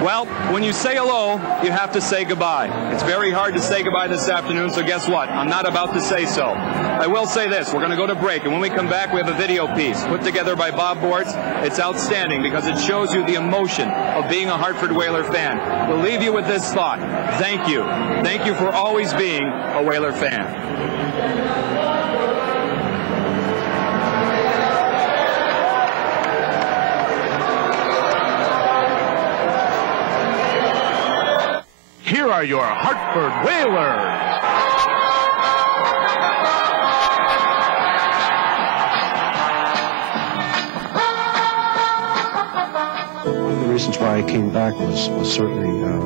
Well, when you say hello, you have to say goodbye. It's very hard to say goodbye this afternoon, so guess what? I'm not about to say so. I will say this. We're going to go to break, and when we come back, we have a video piece put together by Bob Bortz. It's outstanding because it shows you the emotion of being a Hartford Whaler fan. We'll leave you with this thought. Thank you. Thank you for always being a Whaler fan. Here are your Hartford Whalers. One of the reasons why I came back was certainly the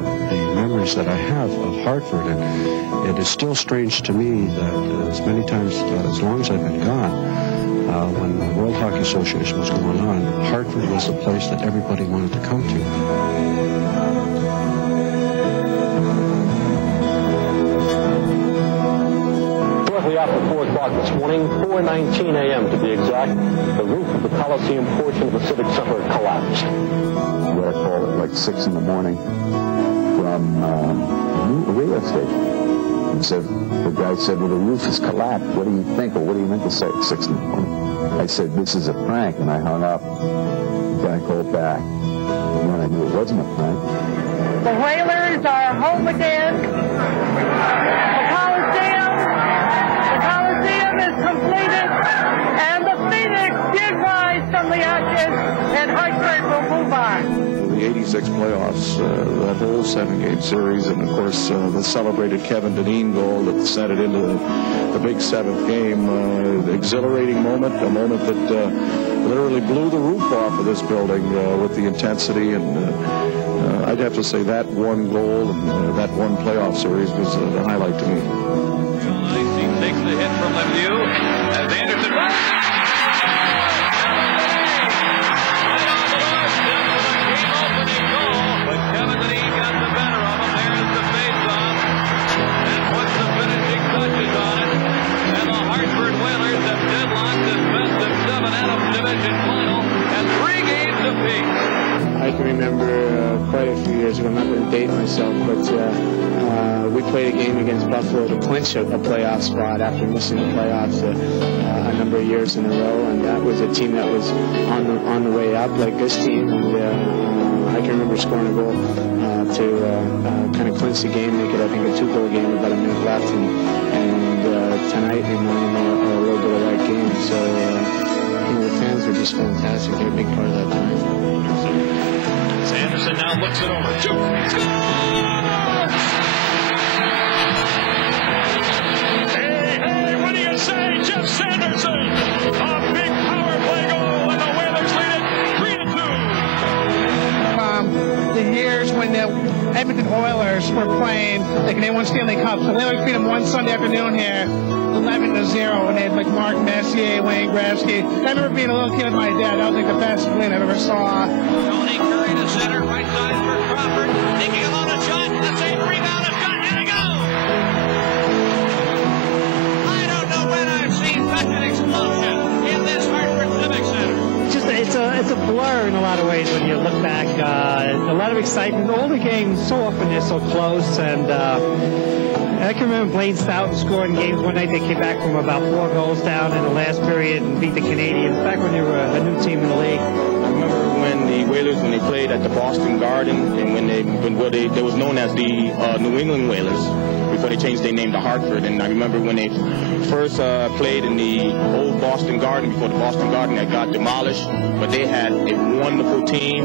memories that I have of Hartford, and it is still strange to me that as many times, as long as I've been gone, when the World Hockey Association was going on, Hartford was the place that everybody wanted to come to. After 4 o'clock this morning, 4:19 a.m. to be exact, the roof of the Coliseum portion of the Civic Center collapsed. We got a call at like 6 in the morning from a radio station. And the guy said, well, the roof is collapsed. What do you think? Or what do you meant to say at 6 in the morning? I said, this is a prank. And I hung up. The guy called back. And then I knew it wasn't a prank. The Whalers are home again. The Coliseum is completed, and the Phoenix did rise from the ashes, and Hartford will move on. The 86 playoffs, that whole 7-game series, and of course the celebrated Kevin Dineen goal that sent it into the big 7th game. Exhilarating moment, a moment that literally blew the roof off of this building with the intensity, and I'd have to say that one goal and that one playoff series was the highlight to me. Takes the hit from Lemieux as Anderson runs. But Kevin Dineen got the better of him. There's the face-off and puts the finishing touches on it. And the Hartford Whalers have deadlocked this best-of-7 Adams Division final at 3 games apiece. I can remember quite a few years ago. I'm not going to date myself, but we played a game against Buffalo to clinch a playoff spot after missing the playoffs a number of years in a row, and that was a team that was on the way up, like this team. And I can remember scoring a goal to kind of clinch the game, make it, I think, a 2-goal game with about a minute left, and tonight reminded me a little bit of that game. So the fans were just fantastic. They're a big part of that time. Sanderson now looks it over. Hey, what do you say, Jeff Sanderson? A big power play goal, and the Whalers lead it 3-2. The years when the Edmonton Oilers were playing, like they won Stanley Cup, the Whalers beat them one Sunday afternoon here, 11-0, and they had like Mark Messier, Wayne Gretzky. I remember being a little kid with my dad. That was like the best win I ever saw. Tony Curry to center, right side for Crawford, taking a lot of shot, the same rebound, a shot, and a goal! I don't know when I've seen such an explosion in this Hartford Civic Center. It's a blur in a lot of ways when you look back. A lot of excitement. All the games, so often they're so close, and I can remember Blaine Stoughton scoring games one night. They came back from about 4 goals down in the last period and beat the Canadiens back when they were a new team in the league. I remember when the Whalers, when they played at the Boston Garden, and when they was known as the New England Whalers before they changed their name to Hartford. And I remember when they first played in the old Boston Garden, before the Boston Garden that got demolished, but they had a wonderful team.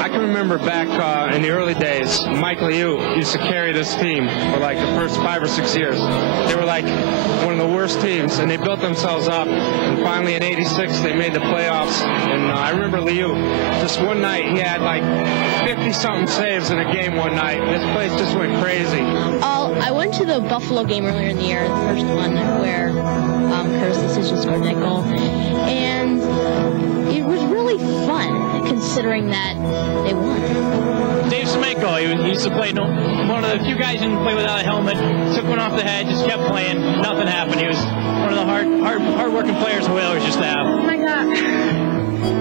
I can remember back in the early days, Mike Liu used to carry this team for like the first 5 or 6 years. They were like one of the worst teams, and they built themselves up. And finally in '86, they made the playoffs. And I remember Liu, just one night, he had like 50-something saves in a game one night. This place just went crazy. I went to the Buffalo game earlier in the year, the first one where Curtis Decision scored that goal. And it was really fun, considering that they won. Dave Semenko, he used to play, one of the few guys who didn't play without a helmet, took one off the head, just kept playing, nothing happened. He was one of the hard-working players the Whalers used to have. Oh my God,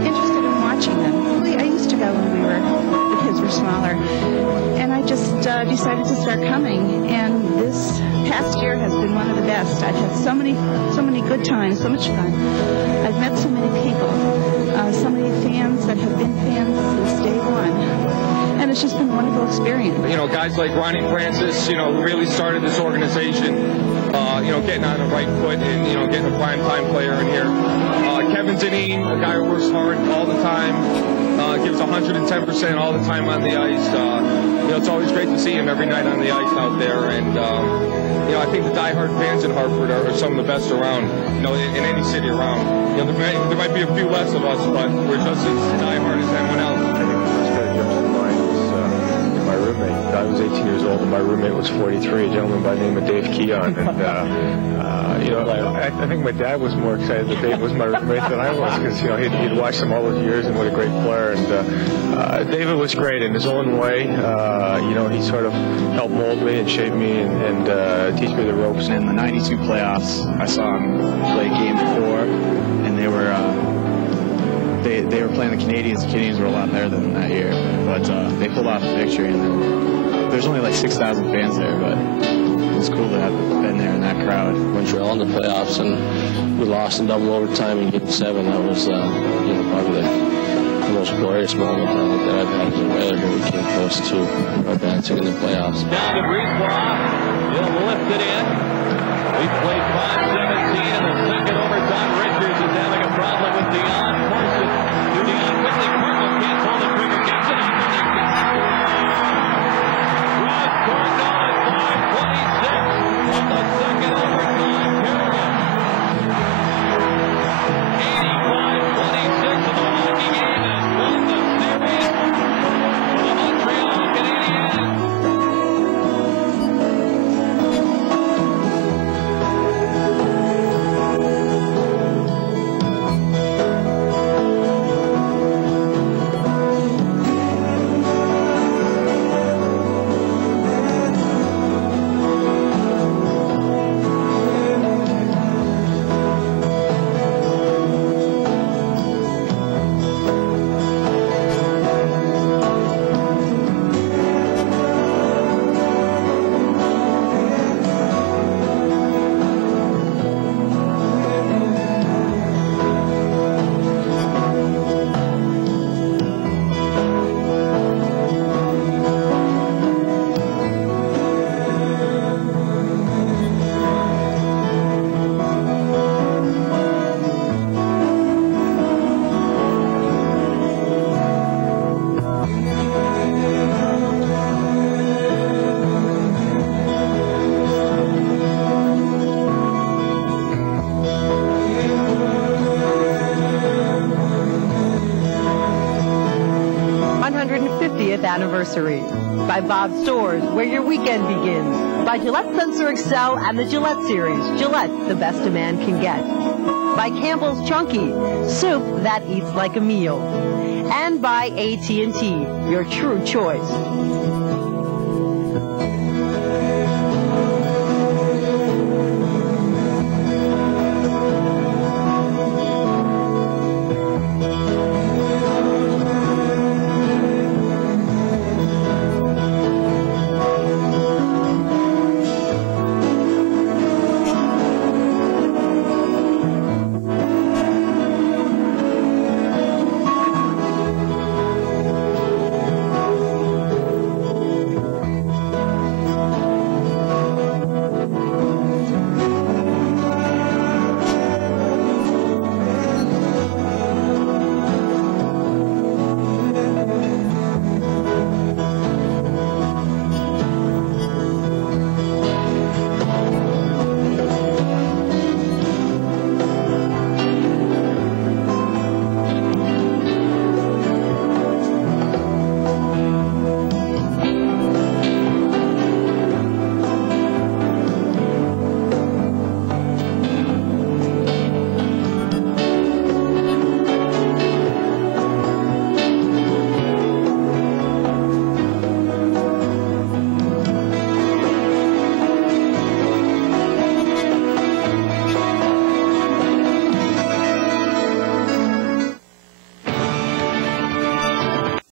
interested in watching them. I used to go when the kids were smaller. decided to start coming. And this past year has been one of the best. I've had so many good times, so much fun. I've met so many people, so many fans that have been fans since day one. And it's just been a wonderful experience. You know, guys like Ronnie Francis, you know, who really started this organization, you know, getting on the right foot and, you know, getting a prime time player in here. Kevin Dineen, a guy who works hard all the time, gives 110% all the time on the ice. You know, it's always great to see him every night on the ice out there. And, you know, I think the diehard fans in Hartford are some of the best around, you know, in any city around. You know, there might be a few less of us, but we're just as diehard as anyone else. I think the first guy that jumps to mind was my roommate. I was 18 years old, and my roommate was 43, a gentleman by the name of Dave Keon. And, you know, I think my dad was more excited that Dave was my roommate than I was, because, you know, he'd watched him all those years, and what a great player. And David was great in his own way. You know, he sort of helped mold me and shape me and teach me the ropes. In the '92 playoffs, I saw him play Game 4, and they were playing the Canadiens. The Canadiens were a lot better than them that year, but they pulled off the victory. And there's only like 6,000 fans there, but it's cool to have been there in that crowd. Montreal in the playoffs, and we lost in double overtime in Game 7. That was, you know, probably the most glorious moment that I've had as a Whaler here. We came close to advancing in the playoffs. Down to Brisebois. He'll lift it in. We played 5-17 in the second overtime. Richards is having a problem with Dion. Forced it to Dion quickly. Cornwell can't pull the trigger. Gets it off. Ross Cornwell at 5:26 of the second overtime period. 85-26 of the hockey game has won the series for the Montreal Canadiens. Anniversary. By Bob's Stores, where your weekend begins. By Gillette Sensor Excel and the Gillette Series. Gillette, the best a man can get. By Campbell's Chunky, soup that eats like a meal. And by AT&T, your true choice.